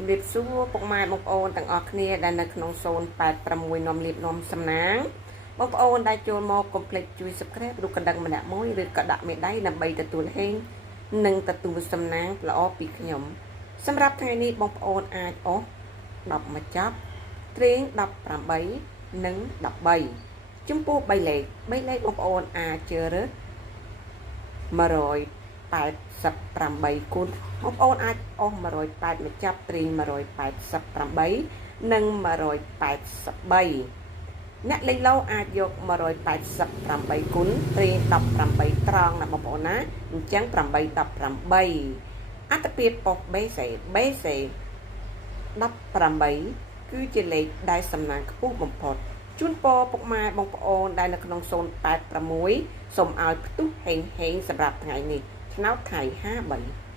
ជំរាបសួរពុកម៉ែបងប្អូនទាំងអស់គ្នាដែលនៅក្នុង086នំលៀបនំសំណាងបងប្អូនដែលចូលមកកុំភ្លេចជួយ Subscribe ឬក៏ដឹងម្នាក់មួយឬក៏ដាក់មេដៃដើម្បីទទួលហេងនិងទទួលសំណាងល្អពីខ្ញុំសម្រាប់ថ្ងៃនេះបងប្អូនអាចអស់10មកចាប់ត្រេង18និង13ចំពោះ3លេខបងប្អូនអាចជឿរើស188គុណបងប្អូនអាចអស់108មកចាប់ត្រេង188និង183អ្នកលេងឡូអាចយក188គុណត្រេង18ត្រង់ណាបងប្អូនណាអញ្ចឹង818អត្តភាពប៉ុសបេសេ18គឺជាលេខដែលសំណាងខ្ពស់បំផុតជូនពរពុកម៉ែបងប្អូនដែលនៅក្នុង086សូមឲ្យផ្ទុះហេងសម្រាប់ថ្ងៃនេះឆ្នោតខែ53